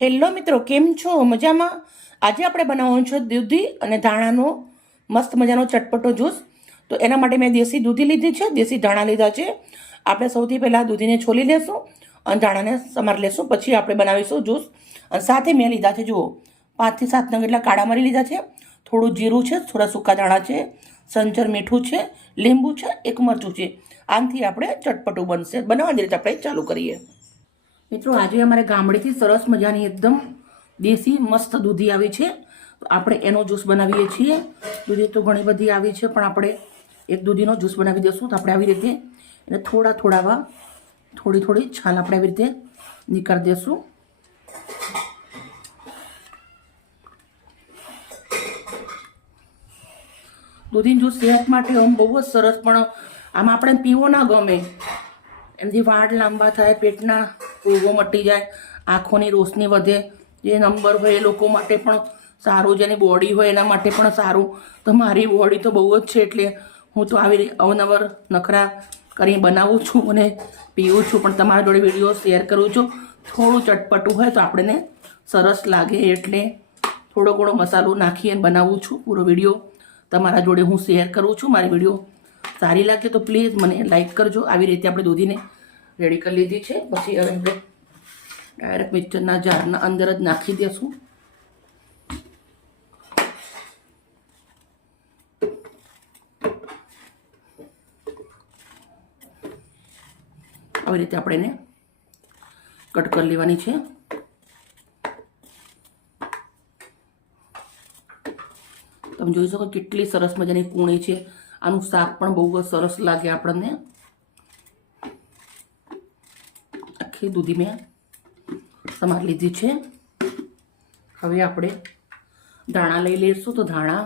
Hello મિત્રો, કેમ છો? મજામાં? આજે આપણે બનાવવાનું છે દૂધી અને ધાણાનો મસ્ત મજાનો ચટપટો જ્યુસ. તો એના માટે મેં દેશી દૂધી લીધી છે, દેશી ધાણા લીધા છે. આપણે સૌથી પહેલાં દૂધીને છોલી લેશું અને ધાણાને સમારી લેશું, પછી આપણે બનાવીશું જ્યુસ. અને સાથે મેં લીધા છે, જુઓ, 5 થી 7 નંગ એટલા કાળા મરી લીધા છે, થોડું જીરું છે, થોડા સૂકા ધાણા છે, સંચર મીઠું છે, લીંબુ છે, એક મરચું છે. આનાથી આપણે ચટપટું બનશે. બનાવવાની રીતે આપણે ચાલુ કરીએ. મિત્રો, આજે અમારે ગામડેથી સરસ મજાની એકદમ દેશી મસ્ત દૂધી આવી છે, તો આપણે એનો જ્યુસ બનાવીએ છીએ. દૂધી તો ઘણી બધી આવી છે, પણ આપણે એક દૂધીનો જ્યુસ બનાવી દઈશું. તો આપણે આવી રીતે એને થોડી થોડી છાલ આપણે આવી રીતે નીકાળી દઈશું. દૂધીનું જ્યુસ સેહત માટે બહુ જ સરસ, પણ આમાં આપણે પીવો ના ગમે. એનાથી વાળ લાંબા થાય, પેટના રોગો મટી જાય, આંખોની રોશની વધે. જે નંબર હોય એ લોકો માટે પણ સારું, જેની બોડી હોય એના માટે પણ સારું. તો મારી બોડી તો બહુ જ છે, એટલે હું તો આવી અવનવર નખરા કરી બનાવું છું અને પીવું છું, પણ તમારા જોડે વિડીયો શેર કરું છું. થોડું ચટપટું હોય તો આપણને સરસ લાગે, એટલે થોડો ઘણો મસાલો નાખી અને બનાવું છું. પૂરો વિડીયો તમારા જોડે હું શેર કરું છું. મારી વિડીયો સારી લાગે તો પ્લીઝ મને લાઈક કરજો. આવી રીતે આપણે દૂધીને રેડી કરી લીધી છે. પછી હવે આપણે ડાયરેક્ટ મિક્સરના જારના અંદર જ નાખી દઈશું. આવી રીતે આપણે એને કટ કરી લેવાની છે. તમે જોઈ શકો કેટલી સરસ મજાની કૂણી છે. આનું શાક પણ બહુ જ સરસ લાગે આપણને. આખી દૂધી મેં સમારી લીધી છે. હવે આપણે ધાણા લઈ લઈશું. તો ધાણા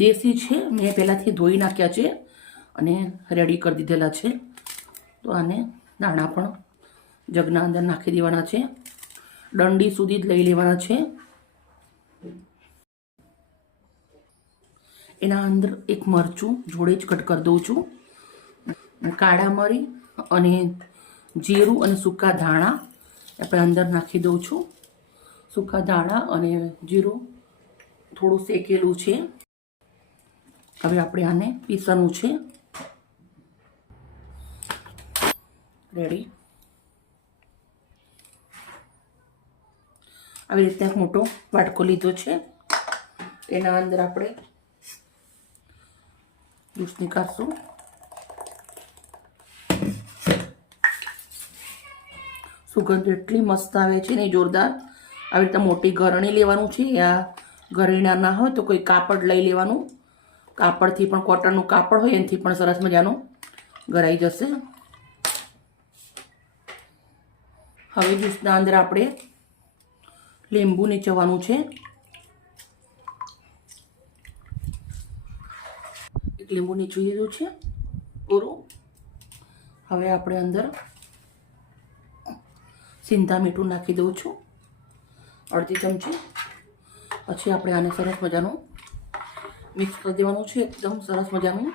દેશી છે, મેં પહેલાંથી ધોઈ નાખ્યા છે અને રેડી કરી દીધેલા છે. તો આને ધાણા પણ જગના અંદર નાખી દેવાના છે. દંડી સુધી જ લઈ લેવાના છે. એના અંદર એક મરચું જોડે જ કટ કરી દઉં છું. કાળા મરી અને જીરું અને સૂકા ધાણા આપણે અંદર નાખી દઉં છું. સૂકા ધાણા અને જીરું થોડું શેકેલું છે. હવે આપણે આને પીસવાનું છે. રેડી. આવી રીતે એક મોટો વાટકો લીધો છે. એના અંદર આપણે જ્યુસ નીકાળશું. સુગંધ એટલી મસ્ત આવે છે ને, જોરદાર. આવી રીતે મોટી ગરણી લેવાનું છે. યા ગરણીના ના હોય તો કોઈ કાપડ લઈ લેવાનું. કાપડથી પણ, કોટનનું કાપડ હોય એનાથી પણ સરસ મજાનું ગરાઈ જશે. હવે જ્યુસના અંદર આપણે લીંબુ નીચવાનું છે. એક લીંબુ નીચવી દીધું છે પૂરું. હવે આપણે અંદર સિંધા મીઠું નાખી દઉં છું, અડધી ચમચી. પછી આપણે આને સરસ મજાનું મિક્સ કરી દેવાનું છે. એકદમ સરસ મજાનું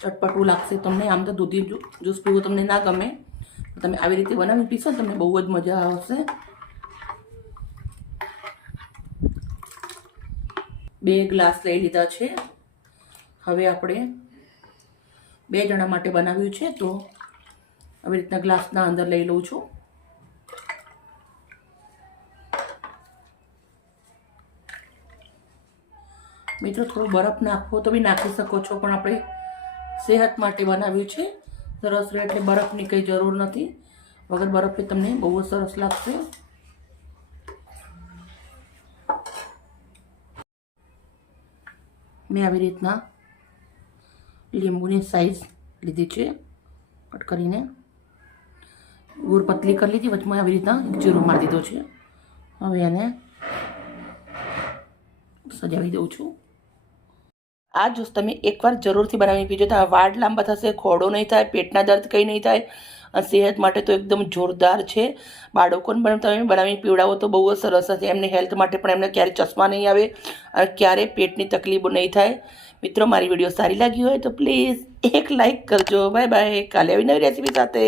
ચટપટું લાગશે તમને. આમ તો દૂધી જ્યુસ પીવું તમને ના ગમે, તમે આવી રીતે બનાવી પીશો તમને બહુ જ મજા આવશે. 2 ગ્લાસ લઈ લીધા છે. હવે આપણે 2 જણા માટે બનાવ્યું છે, તો આવી રીતના ગ્લાસના અંદર લઈ લઉં છું. મિત્રો, થોડો બરફ નાખવો તો બી નાખી શકો છો, પણ આપણે સેહત માટે બનાવ્યું છે સરસ રહે, એટલે બરફની કંઈ જરૂર નથી. વગર બરફે તમને બહુ જ સરસ લાગશે. મેં આવી રીતના લીંબુની સાઈઝ લીધી છે, કટ કરીને ગોળ પતલી કરી લીધી. વચમાં આવી રીતના એક ચીરો મારી દીધો છે. હવે એને સજાવી દઉં છું. આ જ્યુસ તમે એકવાર જરૂરથી બનાવીને પીજો. તો વાળ લાંબા થશે, ખોડો નહીં થાય, પેટના દર્દ કંઈ નહીં થાય. અને સેહત માટે તો એકદમ જોરદાર છે. બાળકોને પણ તમે બનાવીને પીવડાવો તો બહુ જ સરસ હશે. એમને હેલ્થ માટે પણ એમને ક્યારેય ચશ્મા નહીં આવે અને ક્યારેય પેટની તકલીફો નહીં થાય. મિત્રો, મારી વિડીયો સારી લાગી હોય તો પ્લીઝ એક લાઈક કરજો. Bye bye. કાલે આવી નવી રેસીપી સાથે.